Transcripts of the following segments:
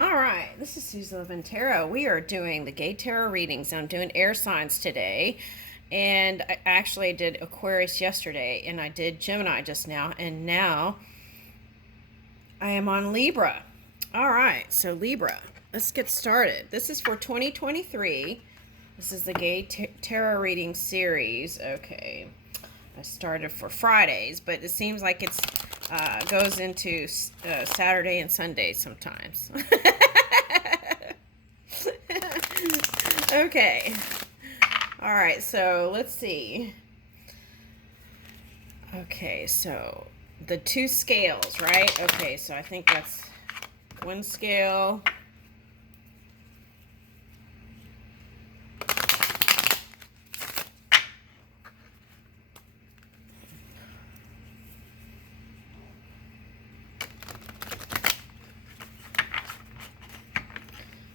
All right, this is Susie Levin Tarot. We are doing the gay tarot readings. I'm doing air signs today, and I actually did Aquarius yesterday, and I did Gemini just now, and now I am on Libra. All right, so Libra, let's get started. This is for 2023. This is the gay tarot reading series. Okay, I started for Fridays, but it seems like it's goes into Saturday and Sunday sometimes. Okay. All right, so let's see. Okay, so the two scales, right? Okay, so I think that's one scale.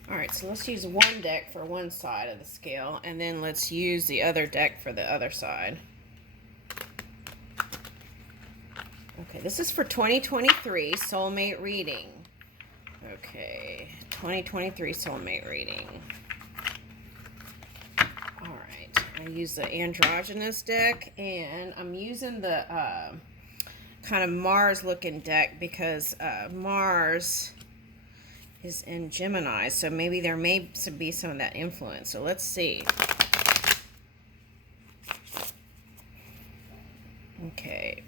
All right, so let's use one deck for one side of the scale, and then let's use the other deck for the other side. Okay, this is for 2023 soulmate reading. Okay, 2023 soulmate reading. All right, I use the androgynous deck, and I'm using the kind of Mars-looking deck because Mars is in Gemini, so maybe there may be some of that influence. So let's see. Okay.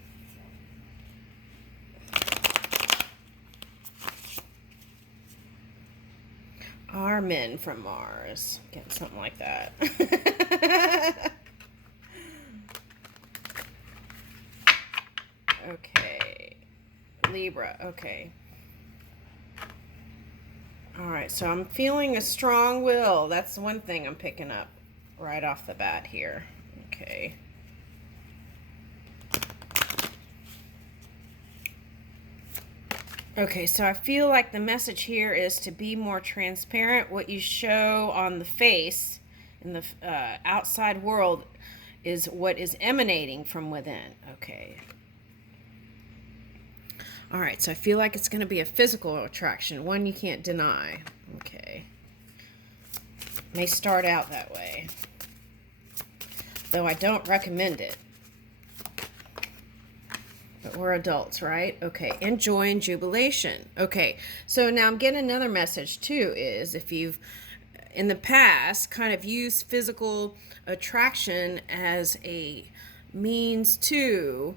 Are men from Mars? Getting something like that. Okay. Libra. Okay. All right, so I'm feeling a strong will. That's one thing I'm picking up right off the bat here. Okay. Okay, so I feel like the message here is to be more transparent. What you show on the face in the outside world is what is emanating from within. Okay. All right, so I feel like it's going to be a physical attraction, one you can't deny. Okay. May start out that way, though I don't recommend it. But we're adults, right? Okay, and joy and jubilation. Okay, so now I'm getting another message too, is if you've in the past kind of used physical attraction as a means to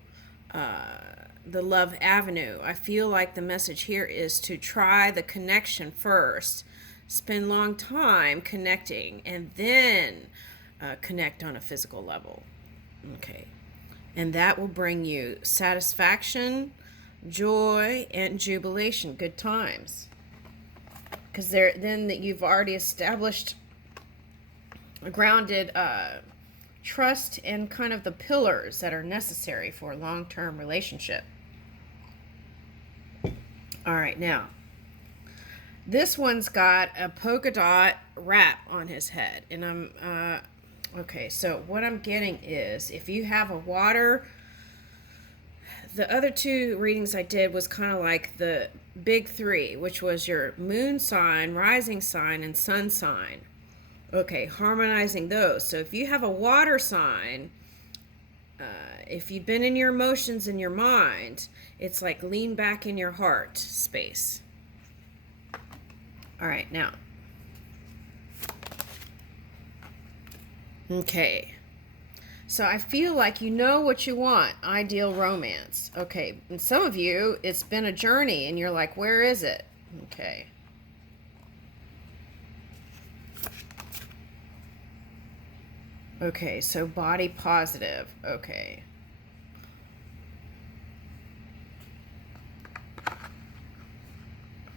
the love avenue, I feel like the message here is to try the connection first, spend long time connecting, and then connect on a physical level. Okay, and that will bring you satisfaction, joy, and jubilation, good times, because then that you've already established a grounded trust and kind of the pillars that are necessary for a long-term relationship. All right, now this one's got a polka dot wrap on his head, and I'm okay, so what I'm getting is if you have a water, the other two readings I did was kind of like the big three, which was your moon sign, rising sign, and sun sign. Okay, harmonizing those. So if you have a water sign, if you've been in your emotions in your mind, it's like lean back in your heart space. All right, now. Okay. So I feel like you know what you want, ideal romance. Okay, and some of you, it's been a journey and you're like, where is it? Okay. Okay, so body positive. Okay.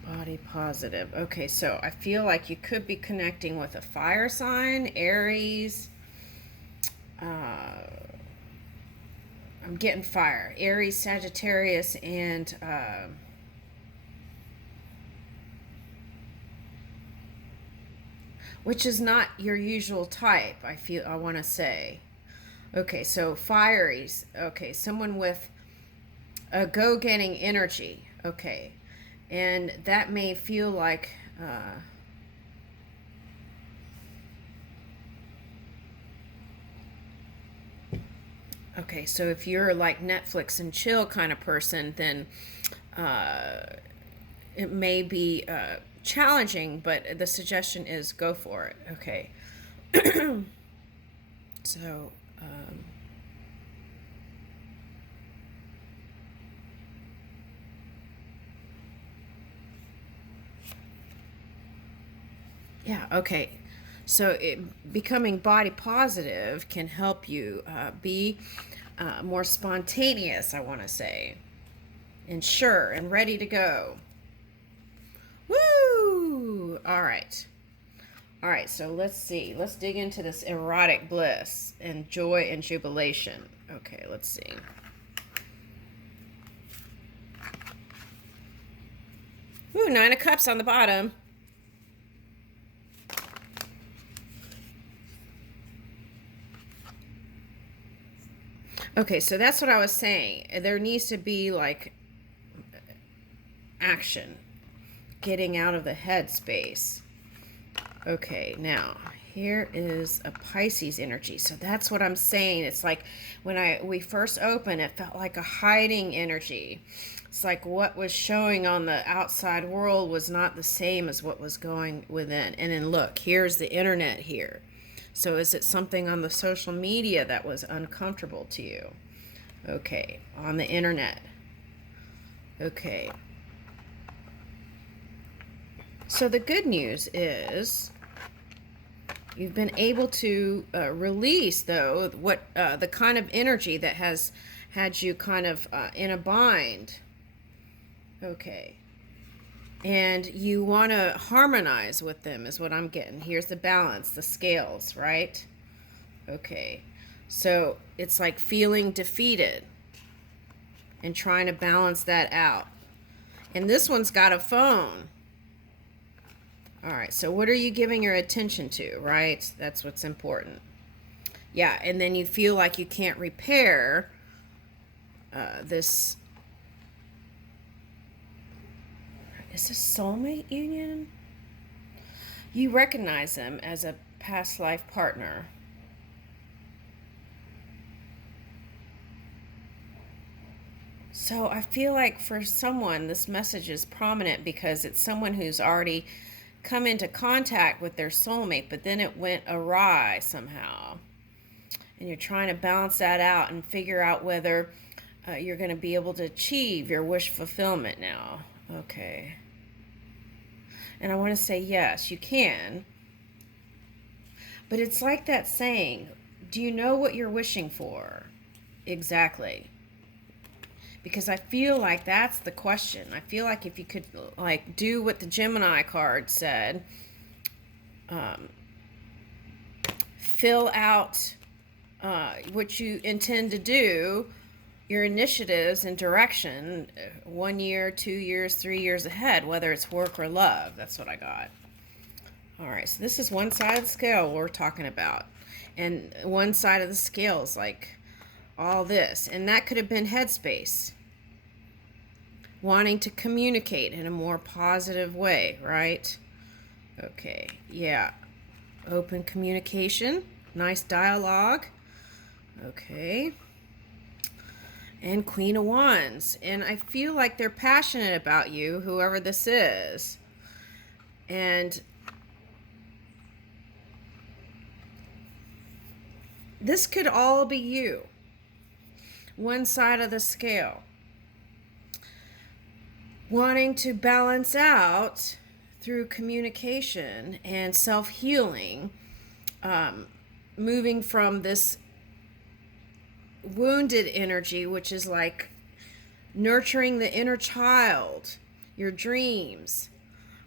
Body positive. Okay, so I feel like you could be connecting with a fire sign, Aries. I'm getting fire. Aries, Sagittarius, and which is not your usual type, I want to say. Okay, so fieries. Okay, someone with a go-getting energy. Okay, and that may feel like Okay, so if you're like Netflix and chill kind of person, then it may be challenging, but the suggestion is go for it. Okay. So, yeah, okay. So, becoming body positive can help you be more spontaneous, I want to say, and sure and ready to go. Woo! All right. All right, so let's see. Let's dig into this erotic bliss and joy and jubilation. Okay, let's see. Ooh, 9 of Cups on the bottom. Okay, so that's what I was saying. There needs to be like action, getting out of the head space. Okay, now here is a Pisces energy. So that's what I'm saying. It's like when we first opened, it felt like a hiding energy. It's like what was showing on the outside world was not the same as what was going within. And then look, here's the internet here. So is it something on the social media that was uncomfortable to you? Okay, on the internet. Okay. So the good news is you've been able to release, though, what the kind of energy that has had you kind of in a bind. Okay. And you want to harmonize with them is what I'm getting. Here's the balance, the scales, right? Okay. So it's like feeling defeated and trying to balance that out. And this one's got a phone. All right, so what are you giving your attention to, right? That's what's important. Yeah, and then you feel like you can't repair this. Is this soulmate union? You recognize them as a past life partner. So I feel like for someone, this message is prominent because it's someone who's already come into contact with their soulmate, but then it went awry somehow. And you're trying to balance that out and figure out whether you're going to be able to achieve your wish fulfillment now. Okay. And I want to say, yes, you can. But it's like that saying, do you know what you're wishing for? Exactly. Because I feel like that's the question. I feel like if you could like do what the Gemini card said, fill out what you intend to do, your initiatives and direction, 1 year, 2 years, 3 years ahead, whether it's work or love. That's what I got. All right, so this is one side of the scale we're talking about. And one side of the scale is like all this. And that could have been headspace. Wanting to communicate in a more positive way, right? Okay, yeah. Open communication. Nice dialogue. Okay. And Queen of Wands. And I feel like they're passionate about you, whoever this is. And this could all be you. One side of the scale. Wanting to balance out through communication and self-healing, moving from this wounded energy, which is like nurturing the inner child, your dreams,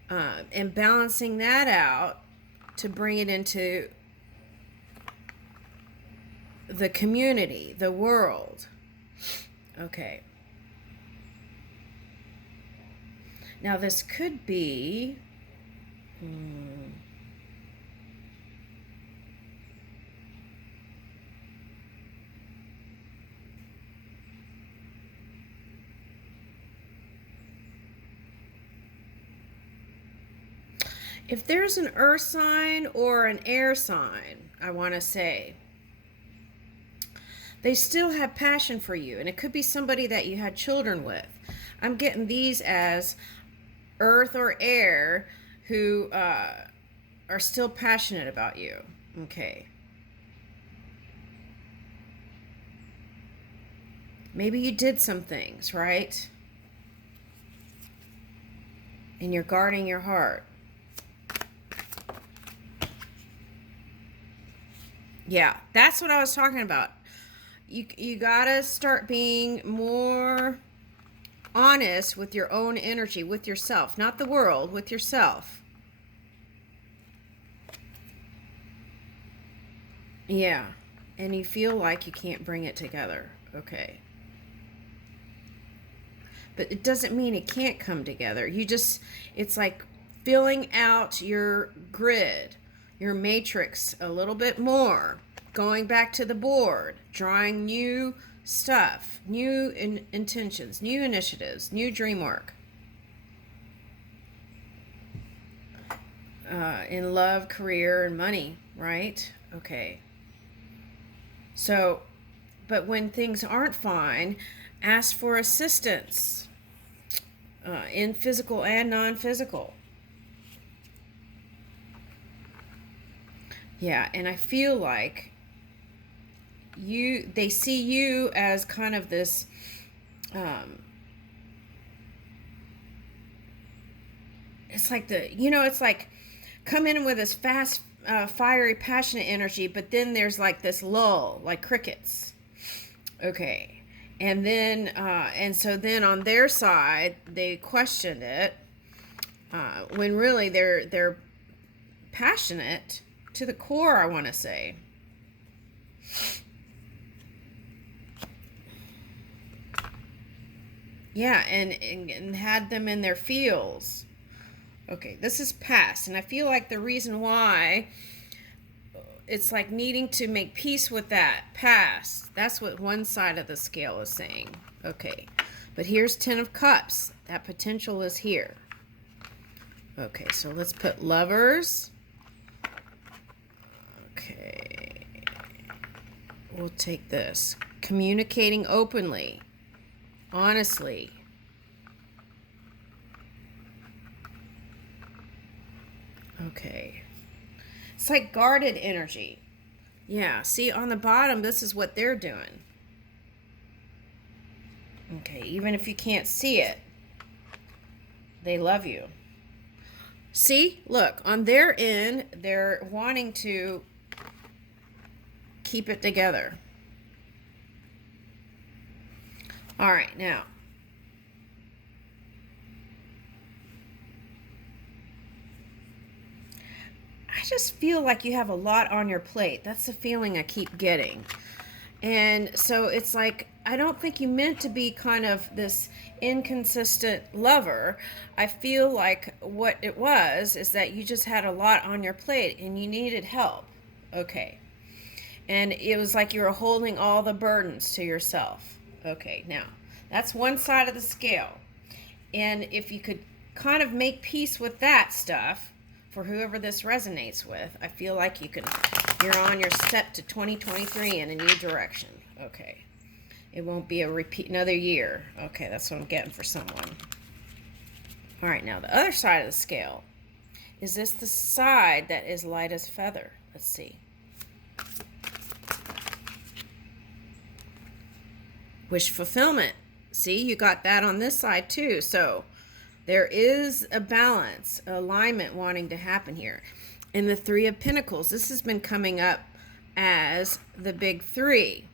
and balancing that out to bring it into the community, the world. Okay. Now this could be If there's an earth sign or an air sign, I want to say, they still have passion for you. And it could be somebody that you had children with. I'm getting these as earth or air who are still passionate about you. Okay. Maybe you did some things, right? And you're guarding your heart. Yeah, that's what I was talking about. You gotta start being more honest with your own energy, with yourself, not the world, with yourself. Yeah, and you feel like you can't bring it together. Okay. But it doesn't mean it can't come together. It's like filling out your grid, your matrix a little bit more, going back to the board, drawing new stuff, new intentions, new initiatives, new dream work. In love, career, and money, right? Okay. So, but when things aren't fine, ask for assistance. In physical and non-physical. Yeah, and I feel like they see you as kind of this it's like come in with this fast fiery passionate energy, but then there's like this lull, like crickets. Okay. And so then on their side, they questioned it when really they're passionate to the core, I want to say. Yeah, and had them in their feels. Okay, this is past, and I feel like the reason why it's like needing to make peace with that past. That's what one side of the scale is saying. Okay. But here's 10 of Cups. That potential is here. Okay, so let's put Lovers. Okay. We'll take this. Communicating openly. Honestly. Okay. It's like guarded energy. Yeah, see on the bottom, this is what they're doing. Okay, even if you can't see it, they love you. See, look, on their end, they're wanting to keep it together. All right, now. I just feel like you have a lot on your plate. That's the feeling I keep getting. And so it's like, I don't think you meant to be kind of this inconsistent lover. I feel like what it was is that you just had a lot on your plate and you needed help. Okay. And it was like you were holding all the burdens to yourself. Okay, now, that's one side of the scale. And if you could kind of make peace with that stuff, for whoever this resonates with, I feel like you're on your step to 2023 in a new direction. Okay. It won't be a repeat another year. Okay, that's what I'm getting for someone. All right, now the other side of the scale. Is this the side that is light as feather? Let's see. Wish fulfillment. See, you got that on this side too. So there is a balance, alignment wanting to happen here. In the Three of Pentacles, this has been coming up as the big three.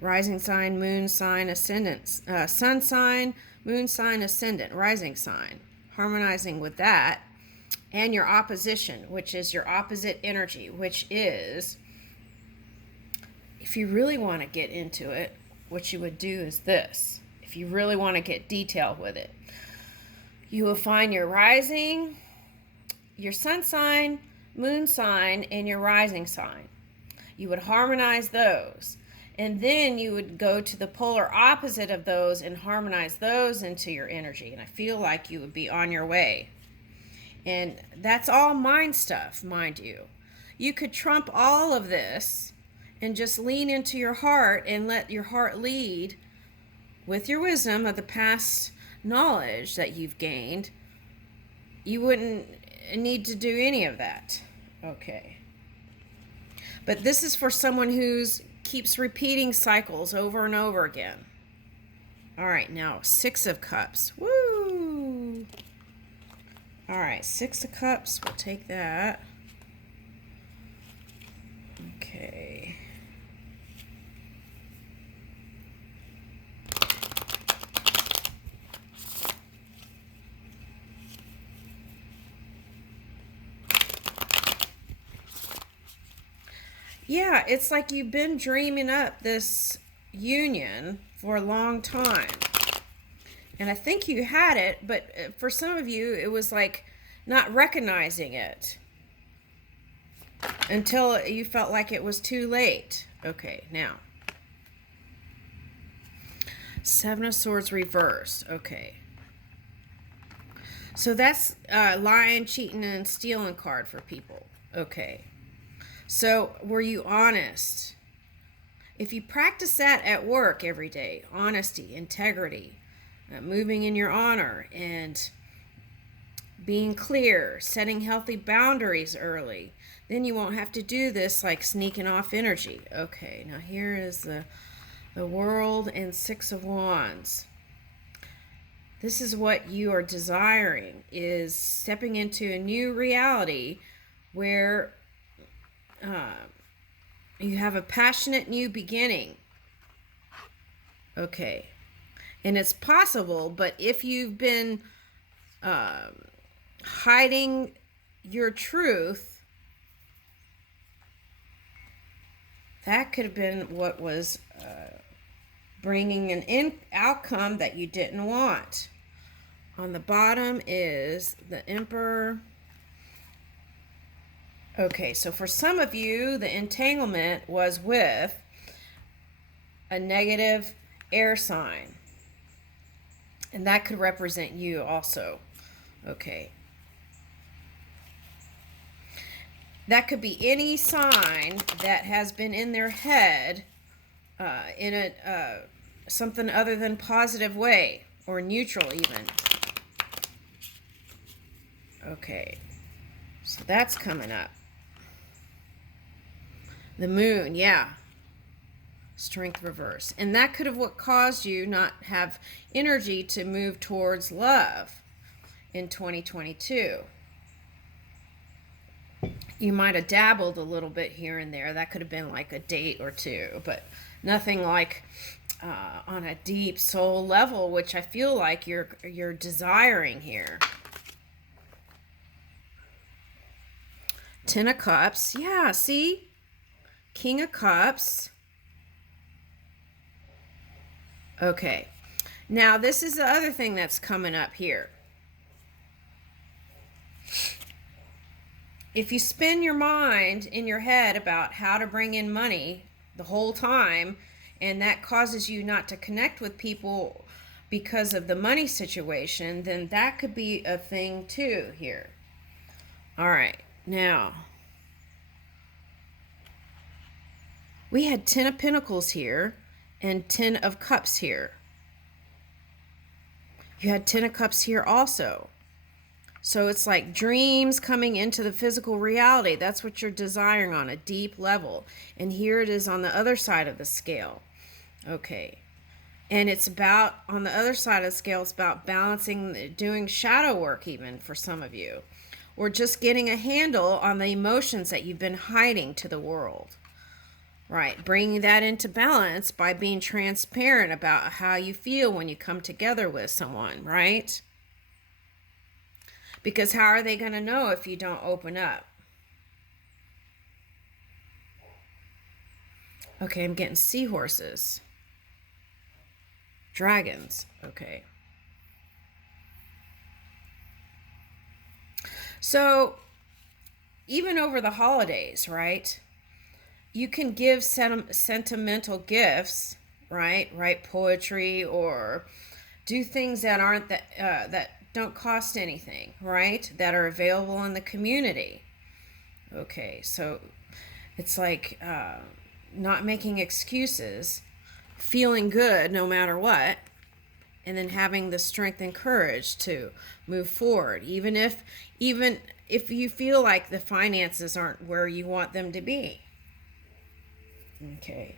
Rising sign, moon sign, ascendant, sun sign, moon sign, ascendant, rising sign. Harmonizing with that. And your opposition, which is your opposite energy, which is, if you really want to get into it, what you would do is this. If you really want to get detailed with it, you will find your rising, your sun sign, moon sign, and your rising sign. You would harmonize those. And then you would go to the polar opposite of those and harmonize those into your energy. And I feel like you would be on your way. And that's all mind stuff, mind you. You could trump all of this and just lean into your heart and let your heart lead with your wisdom of the past knowledge that you've gained. You wouldn't need to do any of that. Okay. But this is for someone who's keeps repeating cycles over and over again. All right, now 6 of Cups. Woo! All right, 6 of Cups. We'll take that. Okay. Yeah, it's like you've been dreaming up this union for a long time. And I think you had it, but for some of you, it was like not recognizing it until you felt like it was too late. Okay, now. 7 of Swords reversed. Okay. So that's lying, cheating, and stealing card for people. Okay. So, were you honest? If you practice that at work every day, honesty, integrity, moving in your honor, and being clear, setting healthy boundaries early, then you won't have to do this like sneaking off energy. Okay, now here is the World and 6 of Wands. This is what you are desiring, is stepping into a new reality where you have a passionate new beginning. Okay. And it's possible, but if you've been hiding your truth, that could have been what was bringing an outcome that you didn't want. On the bottom is the Emperor. Okay, so for some of you, the entanglement was with a negative air sign. And that could represent you also. Okay. That could be any sign that has been in their head in a something other than positive way, or neutral even. Okay. So that's coming up. The Moon, yeah. Strength reverse. And that could have what caused you not have energy to move towards love in 2022. You might have dabbled a little bit here and there. That could have been like a date or two, but nothing like on a deep soul level, which I feel like you're desiring here. 10 of Cups. Yeah, see? King of Cups. Okay. Now, this is the other thing that's coming up here. If you spin your mind in your head about how to bring in money the whole time, and that causes you not to connect with people because of the money situation, then that could be a thing too here. All right. Now, we had 10 of Pentacles here and 10 of Cups here. You had 10 of Cups here also. So it's like dreams coming into the physical reality. That's what you're desiring on a deep level. And here it is on the other side of the scale. Okay. And it's about, on the other side of the scale, it's about balancing, doing shadow work even for some of you. Or just getting a handle on the emotions that you've been hiding to the world. Right, bringing that into balance by being transparent about how you feel when you come together with someone, right? Because how are they going to know if you don't open up? Okay, I'm getting seahorses. Dragons, okay. So, even over the holidays, right? You can give sentimental gifts, right? Write poetry or do things that aren't that don't cost anything, right? That are available in the community. Okay, so it's like not making excuses, feeling good no matter what, and then having the strength and courage to move forward, even if you feel like the finances aren't where you want them to be. Okay.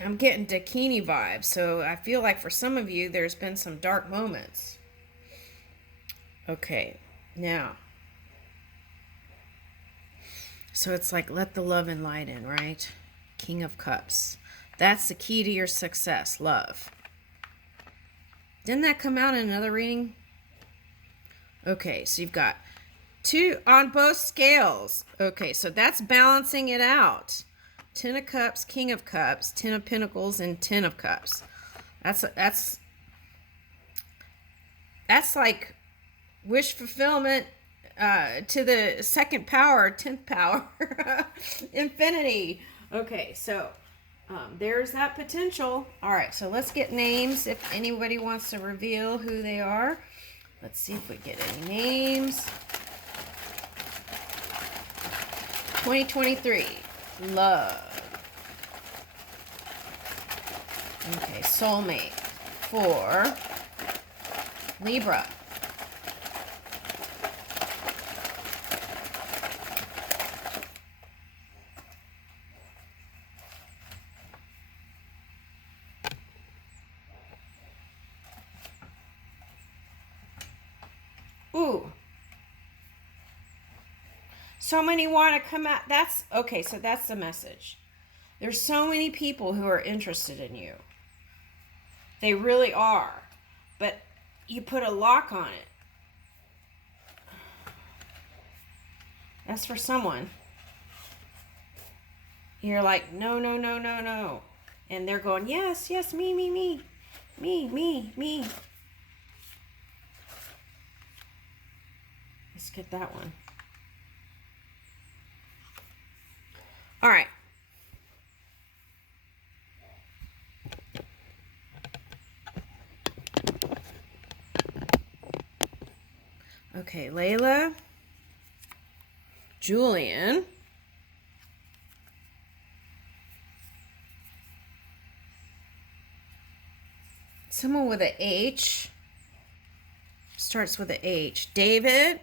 I'm getting Dakini vibes, so I feel like for some of you there's been some dark moments. Okay, now, so it's like let the love and light in, right? King of Cups. That's the key to your success, love. Didn't that come out in another reading? Okay, so you've got two on both scales. Okay, so that's balancing it out. Ten of Cups, King of Cups, Ten of Pentacles, and Ten of Cups. That's like wish fulfillment to the second power, 10th power, infinity. Okay, so there's that potential. All right, so let's get names if anybody wants to reveal who they are. Let's see if we get any names. 2023, love. Okay, soulmate for Libra. Ooh. So many want to come out. That's okay, so that's the message. There's so many people who are interested in you. They really are. But you put a lock on it. That's for someone. You're like, no, no, no, no, no. And they're going, yes, yes, me, me, me. Me, me, me. Let's get that one. All right. Okay, Layla, Julian, someone with an H, starts with an H, David,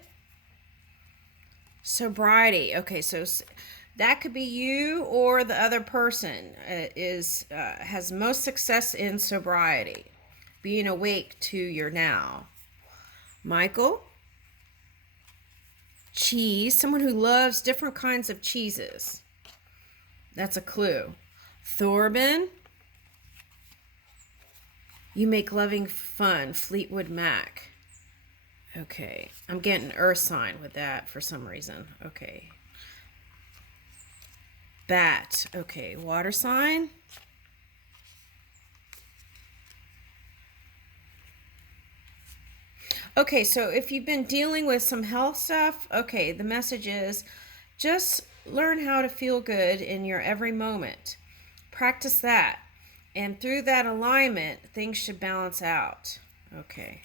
sobriety. Okay, so that could be you or the other person has most success in sobriety, being awake to your now. Michael, cheese, someone who loves different kinds of cheeses. That's a clue. Thorben, you make loving fun. Fleetwood Mac. Okay, I'm getting earth sign with that for some reason. Okay. Bat. Okay, water sign. Okay, so if you've been dealing with some health stuff, okay, the message is just learn how to feel good in your every moment. Practice that. And through that alignment, things should balance out. Okay.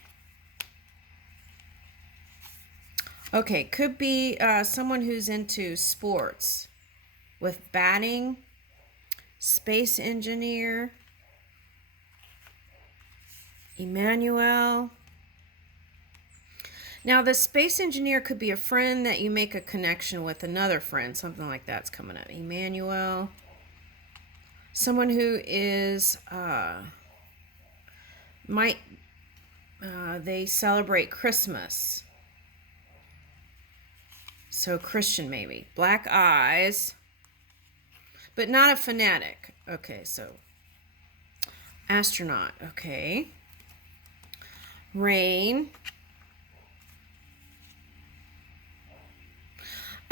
Okay, could be someone who's into sports with batting, space engineer, Emmanuel. Now, the space engineer could be a friend that you make a connection with another friend. Something like that's coming up. Emmanuel. Someone who is, they celebrate Christmas. So Christian maybe. Black eyes. But not a fanatic. Okay, so astronaut. Okay. Rain.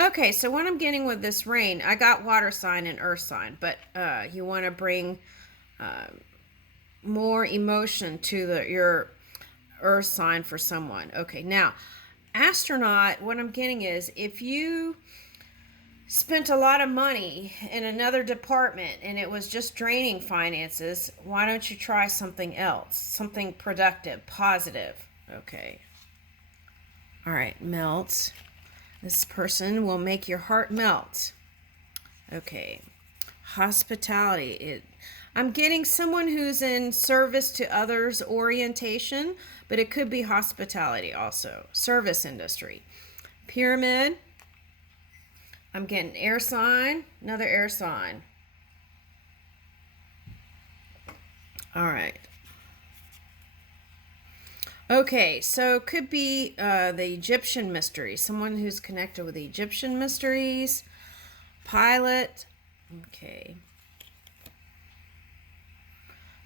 Okay, so what I'm getting with this rain, I got water sign and earth sign, but you want to bring more emotion to your earth sign for someone. Okay, now, astronaut, what I'm getting is if you spent a lot of money in another department and it was just draining finances. Why don't you try something else? Something productive, positive. Okay. All right, melt. This person will make your heart melt. Okay. Hospitality. I'm getting someone who's in service to others orientation, but it could be hospitality also. Service industry. Pyramid. I'm getting air sign, another air sign. All right. Okay, so could be the Egyptian mystery, someone who's connected with the Egyptian mysteries. Pilot. Okay.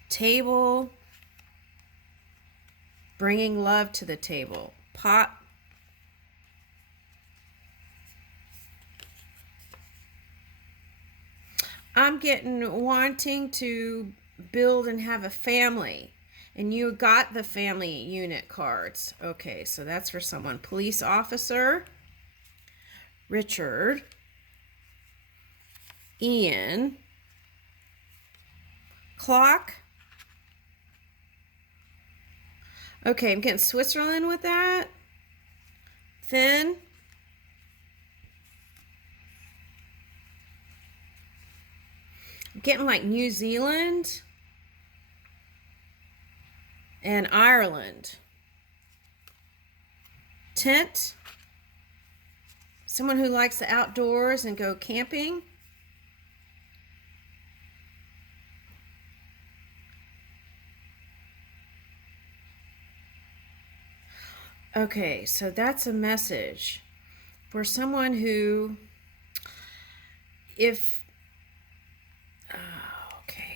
Table. Bringing love to the table. Pot. I'm getting wanting to build and have a family. And you got the family unit cards. Okay, so that's for someone. Police officer. Richard. Ian. Clock. Okay, I'm getting Switzerland with that. Finn. I'm getting like New Zealand and Ireland. Tent. Someone who likes the outdoors and go camping. Okay, so that's a message for someone who, okay,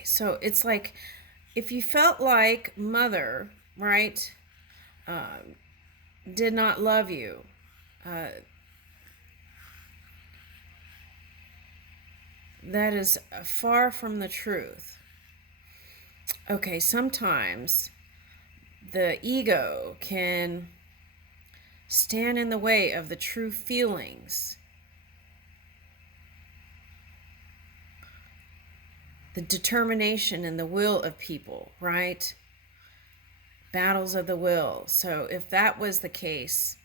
so it's like if you felt like mother, right, did not love you, that is far from the truth. Okay, sometimes the ego can stand in the way of the true feelings, the determination and the will of people, right? Battles of the will. So if that was the case,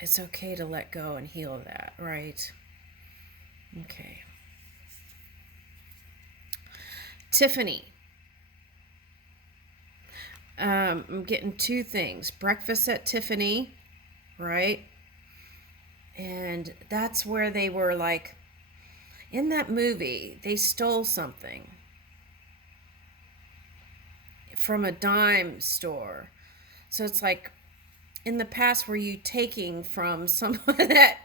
it's okay to let go and heal that, right? Okay. Tiffany. I'm getting two things. Breakfast at Tiffany, right? And that's where they were like, in that movie, they stole something from a dime store. So it's like, in the past, were you taking from someone that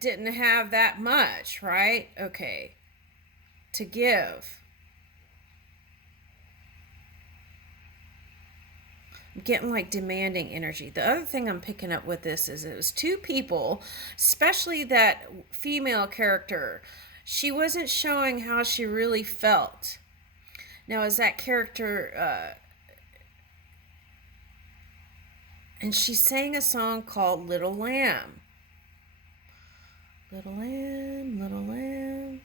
didn't have that much, right? Okay. To give. I'm getting like demanding energy. The other thing I'm picking up with this is it was two people, especially that female character. She wasn't showing how she really felt. Now, is that character, and she sang a song called Little Lamb. Little lamb, little lamb.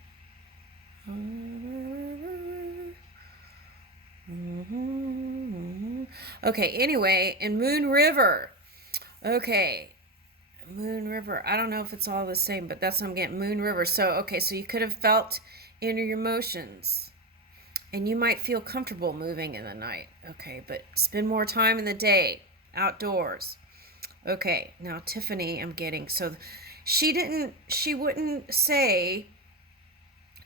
Okay, anyway, in Moon River. Okay, Moon River. I don't know if it's all the same, but that's what I'm getting. Moon River. So, okay, so you could have felt inner emotions. And you might feel comfortable moving in the night. Okay, but spend more time in the day, outdoors. Okay, now Tiffany, I'm getting. So she wouldn't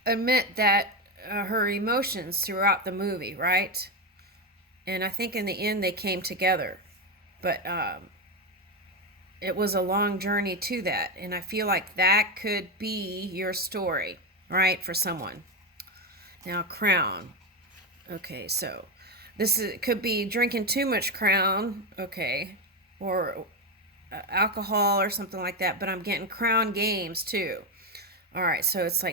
admit that her emotions throughout the movie, right? And I think in the end they came together. But it was a long journey to that. And I feel like that could be your story, right, for someone. Now, Crown. Okay, so could be drinking too much Crown, okay, or alcohol or something like that. But I'm getting Crown games too. All right, so it's like